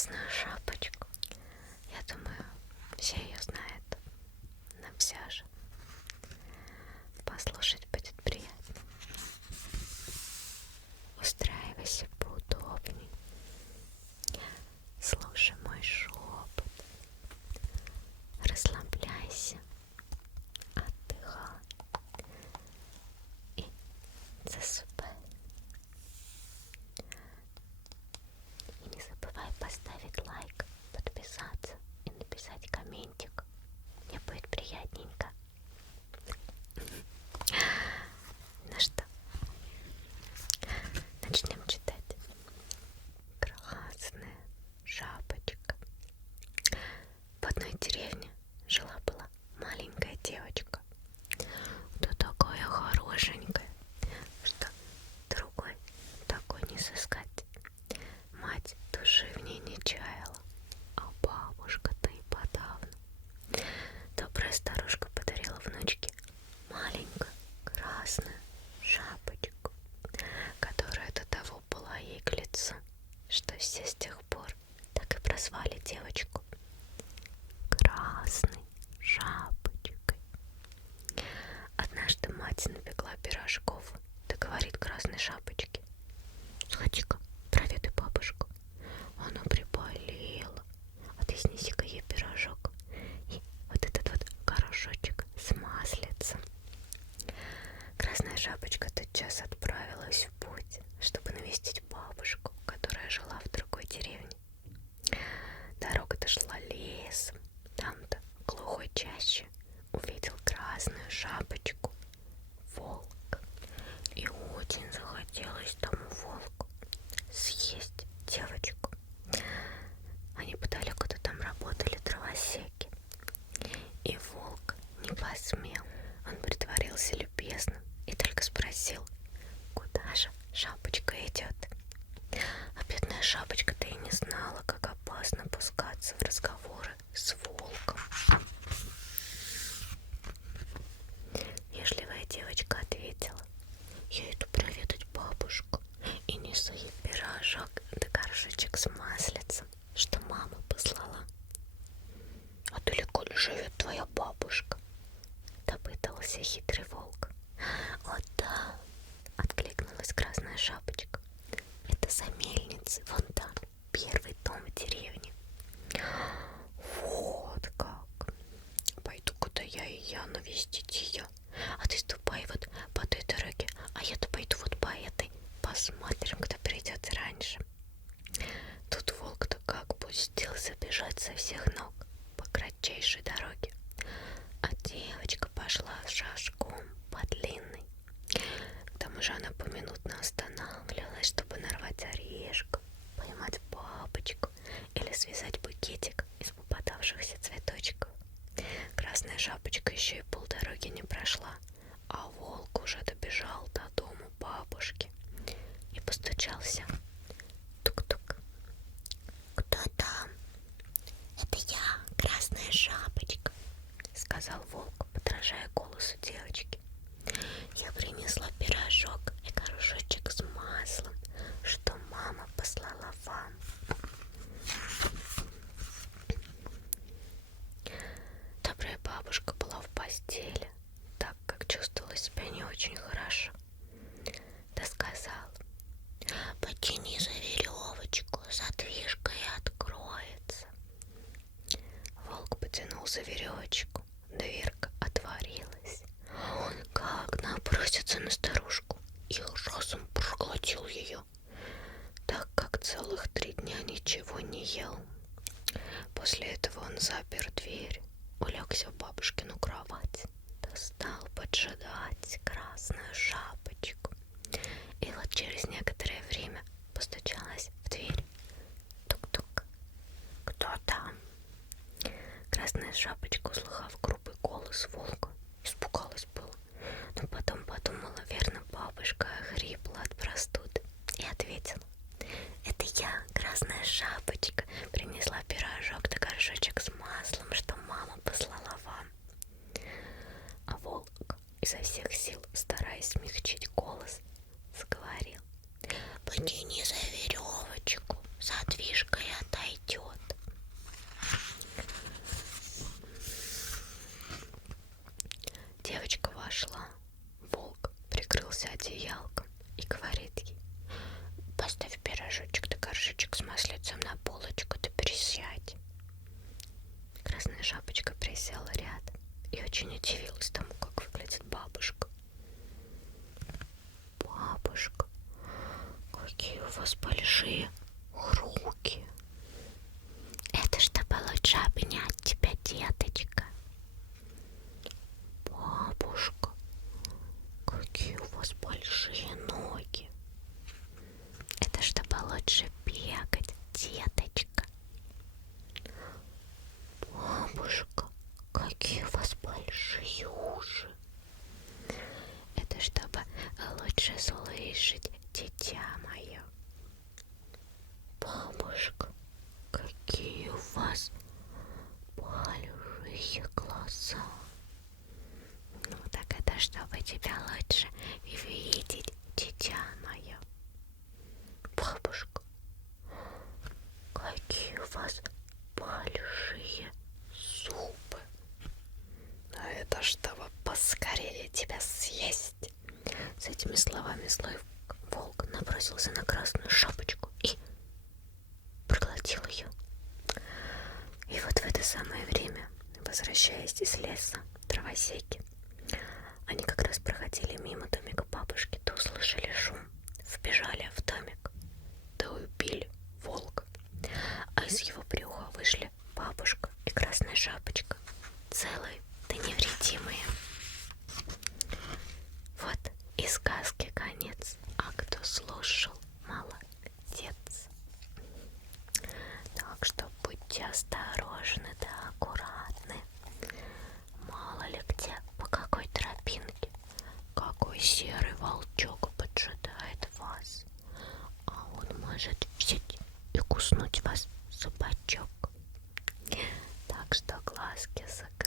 Красную шапочку. Я думаю, все ее знают. Нам вся же. Послушать будет приятно. Устраивайся поудобней. Слушай мой шепот. Расслабляйся. Отдыхай. И засыпай. И не забывай поставить лайк, подписаться и написать комментик. Мне будет приятненько. Ну что, начнем читать. Красная шапочка. В одной деревне жила-была маленькая девочка. Да такая хорошенькая, что другой такой не сыскать. Мать души в ней не чаяла, а бабушка-то и подавно. Добрая старушка подарила внучке маленькую красную шапочку, которая до того была ей к лицу, что все с тех пор так и прозвали девочку Красной Шапочкой. Однажды мать напекла пирожков, да говорит Красной Шапочке: сходи-ка, проведай бабушку, она приболела, а ты снеси-ка ей пирожок и вот этот вот горошочек с маслицем. Красная Шапочка тотчас отправилась в путь, чтобы навестить бабушку, которая жила в другой деревне. Дорога-то шла лесом, там-то в глухой чаще увидел Красную Шапочку волк. И очень захотелось тому волку съесть девочку. Они подалеку-то там работали дровосеки. И волк не посмел. Он притворился любезным и только спросил, куда же Шапочка идет. А бедная Шапочка-то и не знала, как опасно пускаться в разговоры с волком. Вежливая девочка ответила: я иду проведать бабушку и несу ей пирожок да горшочек с маслицем, что мама послала. А далеко ли живет твоя бабушка? Допытался хитрый волк. О да, откликнулась Красная Шапочка, это за мельницей, вон там, первый дом в деревне. Вот как. Пойду-ка я навестить ее. А ты ступай вот по той дороге, а я-то пойду вот по этой. Посмотрим, кто придет раньше. Тут волк-то как пустился бежать со всех ног по кратчайшей дороге. А девочка пошла шажком по длинной. К тому же она поминутно останавливалась, чтобы нарвать орешку, поймать бабочку или связать букетик из попадавшихся цветочков. Красная Шапочка еще и полдороги не прошла, а волк уже добежал до дому бабушки и постучался. Тук-тук. Кто там? Это я, Красная Шапочка, сказал волк, подражая голосу девочки. Я принесла пирожок и горшочек с маслом, что мама послала вам. Добрая бабушка была в постели, так как чувствовала себя не очень хорошо. Да сказала: потяни за веревочку, задвижка и откроется. Волк потянул за веревочку, дверка отворилась. Он как набросится на старушку и разом проглотил ее, так как целых 3 дня ничего не ел. После этого он запер дверь, улегся в бабушкину кровать, да стал поджидать Красную Шапочку. И вот через некоторое время постучалась в дверь. Тук-тук. Кто там? Красная Шапочка, услыхав грубый голос волка, испугалась было, но потом подумала, верно, бабушка охрипла от простуды, и ответила: это я, Красная Шапочка, принесла пирожок да горшочек с маслом, что мама послала вам. А волк, изо всех сил стараясь смягчить голос, заговорил: потяни за веревочку, задвижкой отойдет. какие у вас большие руки. Это чтобы лучше обнять тебя, деточка. Бабушка, какие у вас большие ноги. Это чтобы лучше бегать, деточка. Бабушка, какие у вас большие уши. Это чтобы лучше слышать, дитя мое. Бабушка, какие у вас большие глаза. Ну так это чтобы тебя лучше видеть, дитя мое. Бабушка, какие у вас большие зубы. А это чтобы поскорее тебя съесть. С этими словами злой волк набросился на красную шапочку и проглотил ее. И вот в это самое время, возвращаясь из леса, дровосеки, они как раз проходили мимо домика бабушки, то услышали шум, вбежали в домик, да убили волка. А из его брюха вышли бабушка и красная шапочка, целые да невредимые. Вот и сказки конец, а кто слушал, молодец. Так что будьте осторожны да аккуратны. Мало ли где, по какой тропинке, какой серый волчок поджидает вас. А он может взять и куснуть вас за бочок. Так что глазки закройте.